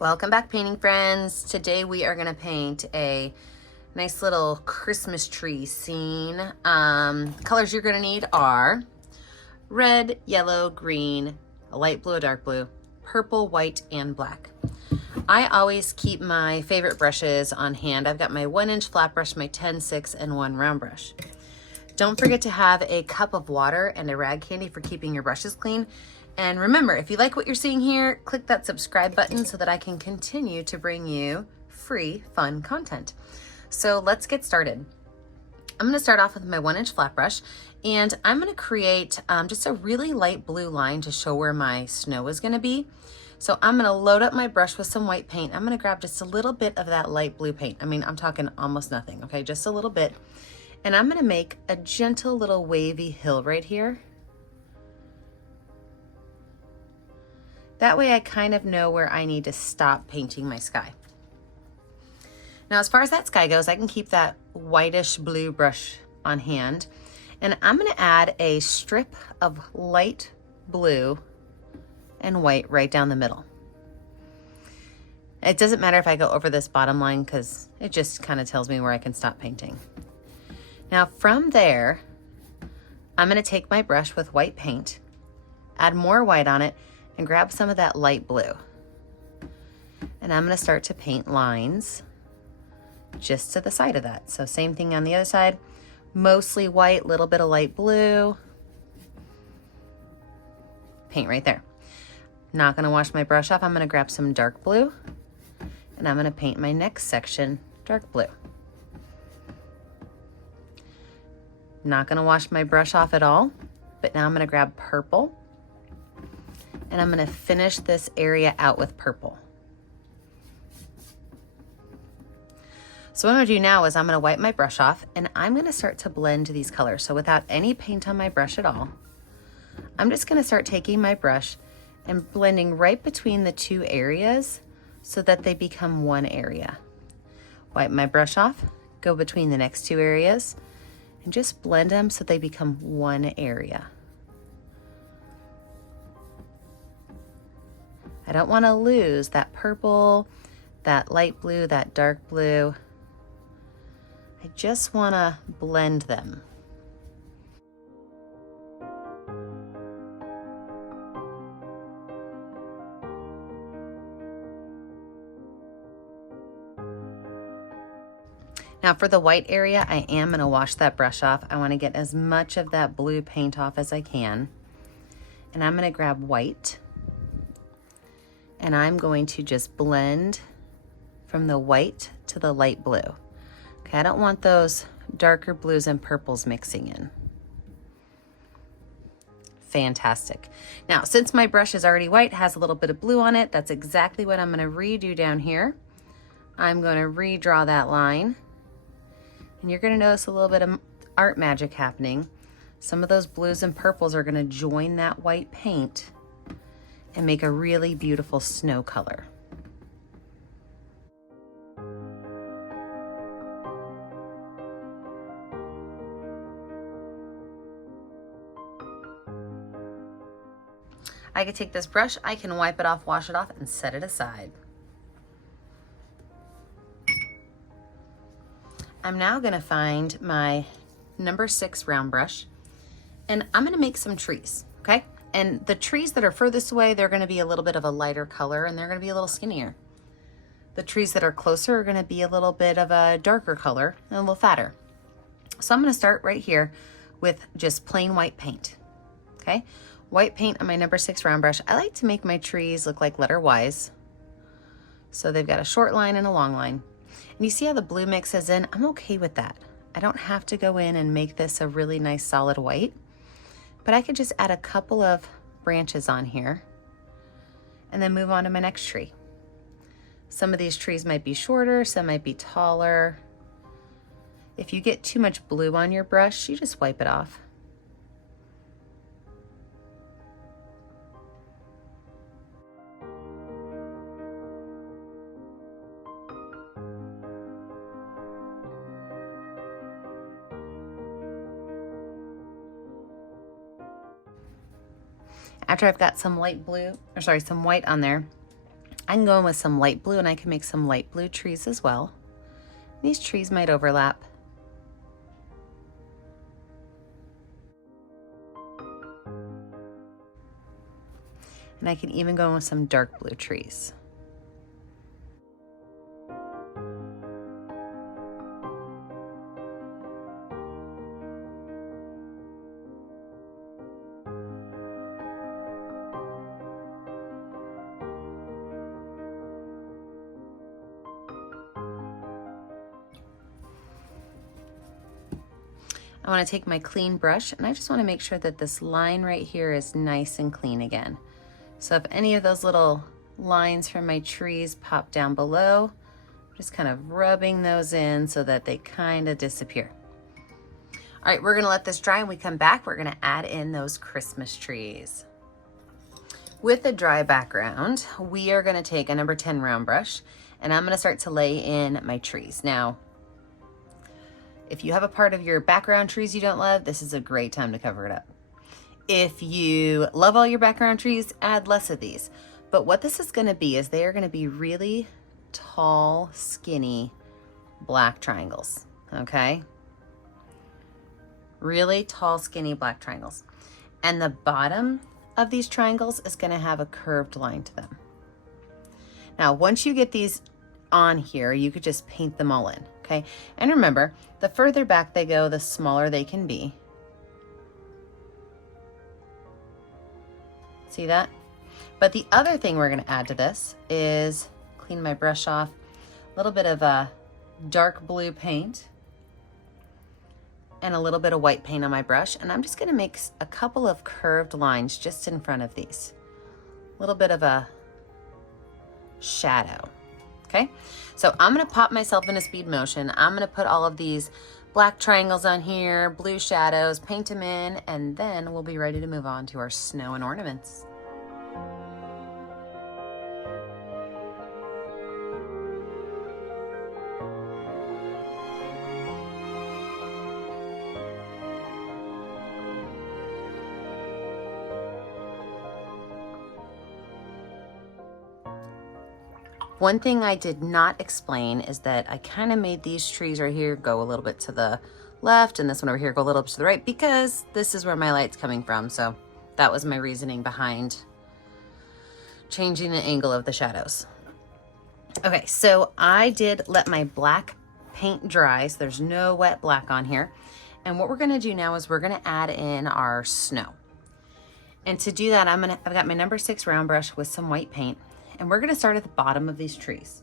Welcome back, painting friends. Today we are going to paint a nice little Christmas tree scene. Colors you're going to need are red, yellow, green, a light blue, a dark blue, purple, white, and black. I always keep my favorite brushes on hand. I've got my 1-inch flat brush, my 10-6, and one round brush. Don't forget to have a cup of water and a rag candy for keeping your brushes clean. And remember, if you like what you're seeing here, click that subscribe button so that I can continue to bring you free, fun content. So let's get started. I'm gonna start off with my 1-inch flat brush, and I'm gonna create just a really light blue line to show where my snow is gonna be. So I'm gonna load up my brush with some white paint. I'm gonna grab just a little bit of that light blue paint. I mean, I'm talking almost nothing, okay? Just a little bit. And I'm gonna make a gentle little wavy hill right here. That way I kind of know where I need to stop painting my sky. Now, as far as that sky goes, I can keep that whitish blue brush on hand. And I'm gonna add a strip of light blue and white right down the middle. It doesn't matter if I go over this bottom line because it just kind of tells me where I can stop painting. Now from there, I'm gonna take my brush with white paint, add more white on it, and grab some of that light blue. And I'm gonna start to paint lines just to the side of that. So same thing on the other side, mostly white, little bit of light blue. Paint right there. Not gonna wash my brush off. I'm gonna grab some dark blue and I'm gonna paint my next section dark blue. Not gonna wash my brush off at all, but now I'm gonna grab purple and I'm gonna finish this area out with purple. So what I'm gonna do now is I'm gonna wipe my brush off and I'm gonna start to blend these colors. So without any paint on my brush at all, I'm just gonna start taking my brush and blending right between the two areas so that they become one area. Wipe my brush off, go between the next two areas, and just blend them so they become one area. I don't want to lose that purple, that light blue, that dark blue. I just want to blend them. Now for the white area, I am going to wash that brush off. I want to get as much of that blue paint off as I can. And I'm going to grab white. And I'm going to just blend from the white to the light blue. Okay, I don't want those darker blues and purples mixing in. Fantastic. Now, since my brush is already white, has a little bit of blue on it, that's exactly what I'm going to redo down here. I'm going to redraw that line. And you're going to notice a little bit of art magic happening. Some of those blues and purples are going to join that white paint and make a really beautiful snow color. I could take this brush, I can wipe it off, wash it off, and set it aside. I'm now gonna find my number 6 round brush, and I'm gonna make some trees, okay? And the trees that are furthest away, they're gonna be a little bit of a lighter color and they're gonna be a little skinnier. The trees that are closer are gonna be a little bit of a darker color and a little fatter. So I'm gonna start right here with just plain white paint, okay? White paint on my number 6 round brush. I like to make my trees look like letter Ys. So they've got a short line and a long line. And you see how the blue mixes in? I'm okay with that. I don't have to go in and make this a really nice solid white. But I could just add a couple of branches on here and then move on to my next tree. Some of these trees might be shorter, some might be taller. If you get too much blue on your brush, you just wipe it off. After I've got some light blue, or sorry, some white on there, I can go in with some light blue and I can make some light blue trees as well. These trees might overlap. And I can even go in with some dark blue trees. I want to take my clean brush and I just want to make sure that this line right here is nice and clean again. So if any of those little lines from my trees pop down below, I'm just kind of rubbing those in so that they kind of disappear. All right, we're gonna let this dry and we come back, we're gonna add in those Christmas trees. With a dry background, we are gonna take a number 10 round brush and I'm gonna start to lay in my trees. Now, if you have a part of your background trees you don't love, this is a great time to cover it up. If you love all your background trees, add less of these. But what this is gonna be is they are gonna be really tall, skinny, black triangles, okay? Really tall, skinny black triangles. And the bottom of these triangles is gonna have a curved line to them. Now, once you get these on here, you could just paint them all in, okay? And remember, the further back they go, the smaller they can be. See that? But the other thing we're gonna add to this is, clean my brush off, a little bit of a dark blue paint and a little bit of white paint on my brush. And I'm just gonna make a couple of curved lines just in front of these. A little bit of a shadow, okay? So I'm gonna pop myself in a speed motion. I'm gonna put all of these black triangles on here, blue shadows, paint them in, and then we'll be ready to move on to our snow and ornaments. One thing I did not explain is that I kind of made these trees right here go a little bit to the left and this one over here go a little bit to the right because this is where my light's coming from. So that was my reasoning behind changing the angle of the shadows. Okay, so I did let my black paint dry, so there's no wet black on here. And what we're gonna do now is we're gonna add in our snow. And to do that, I've got my number 6 round brush with some white paint. And we're gonna start at the bottom of these trees.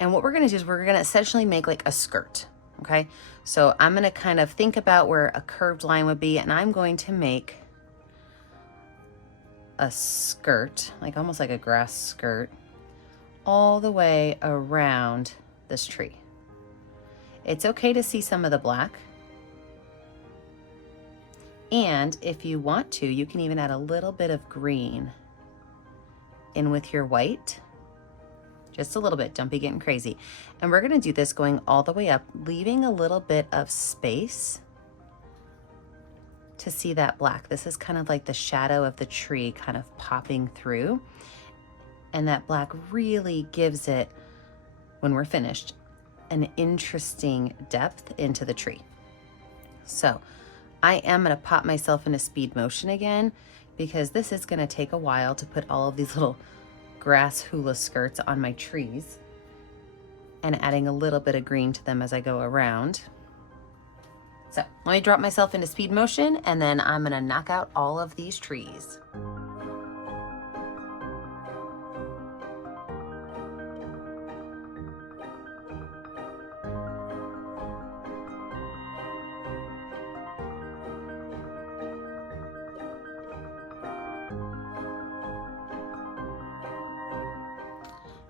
And what we're gonna do is we're gonna essentially make like a skirt, okay? So I'm gonna kind of think about where a curved line would be and I'm going to make a skirt, like almost like a grass skirt, all the way around this tree. It's okay to see some of the black. And if you want to, you can even add a little bit of green in with your white, just a little bit, don't be getting crazy. And we're gonna do this going all the way up, leaving a little bit of space to see that black. This is kind of like the shadow of the tree kind of popping through. And that black really gives it, when we're finished, an interesting depth into the tree. So I am gonna pop myself into speed motion again, because this is gonna take a while to put all of these little grass hula skirts on my trees and adding a little bit of green to them as I go around. So let me drop myself into speed motion and then I'm gonna knock out all of these trees.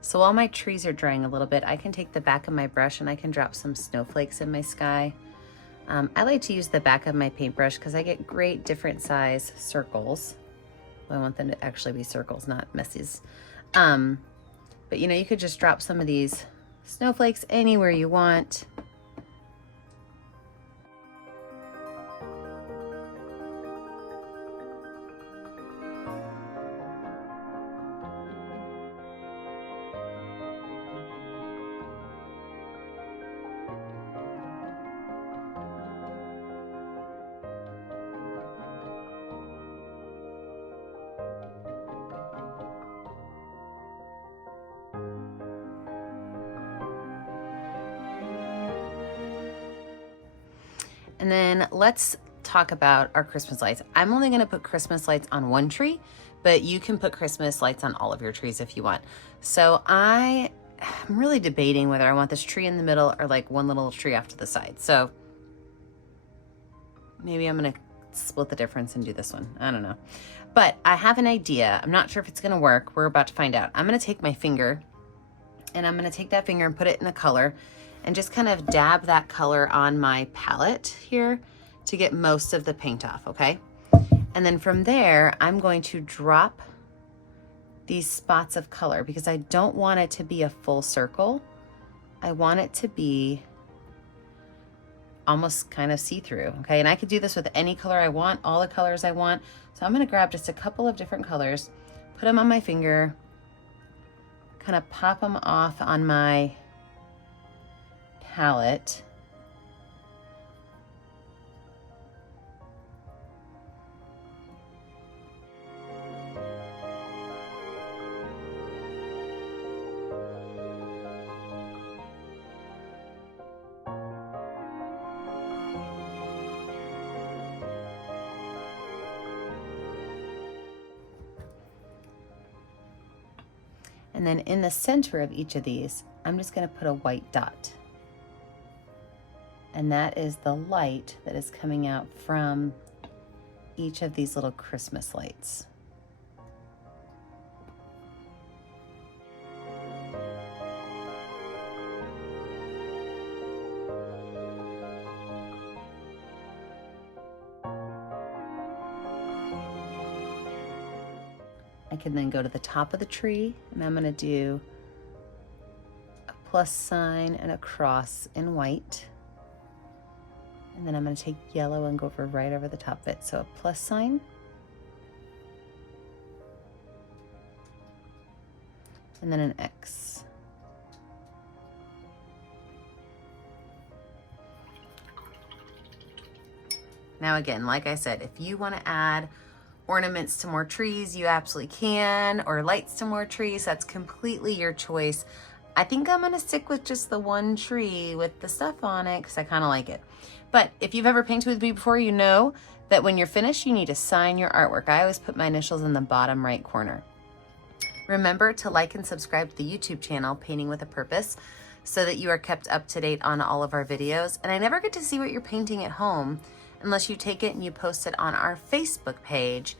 So while my trees are drying a little bit, I can take the back of my brush and I can drop some snowflakes in my sky. I like to use the back of my paintbrush because I get great different size circles. I want them to actually be circles, not messes. But you know, you could just drop some of these snowflakes anywhere you want. And then let's talk about our Christmas lights. I'm only gonna put Christmas lights on one tree, but you can put Christmas lights on all of your trees if you want. So I'm really debating whether I want this tree in the middle or like one little tree off to the side. So maybe I'm gonna split the difference and do this one. I don't know. But I have an idea. I'm not sure if it's gonna work. We're about to find out. I'm gonna take my finger and I'm gonna take that finger and put it in a color and just kind of dab that color on my palette here to get most of the paint off, okay? And then from there, I'm going to drop these spots of color because I don't want it to be a full circle. I want it to be almost kind of see-through, okay? And I could do this with any color I want, all the colors I want. So I'm gonna grab just a couple of different colors, put them on my finger, kind of pop them off on my palette. And then in the center of each of these, I'm just gonna put a white dot. And that is the light that is coming out from each of these little Christmas lights. I can then go to the top of the tree and I'm gonna do a plus sign and a cross in white. And then I'm gonna take yellow and go right over the top of it. So a plus sign. And then an X. Now again, like I said, if you wanna add ornaments to more trees, you absolutely can, or lights to more trees, that's completely your choice. I think I'm gonna stick with just the one tree with the stuff on it because I kind of like it. But if you've ever painted with me before, you know that when you're finished, you need to sign your artwork. I always put my initials in the bottom right corner. Remember to like and subscribe to the YouTube channel, Painting with a Purpose, so that you are kept up to date on all of our videos. And I never get to see what you're painting at home unless you take it and you post it on our Facebook page,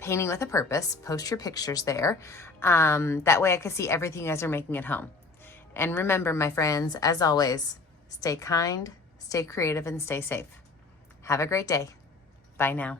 Painting with a Purpose. Post your pictures there. That way I can see everything you guys are making at home. And remember, my friends, as always, stay kind, stay creative, and stay safe. Have a great day. Bye now.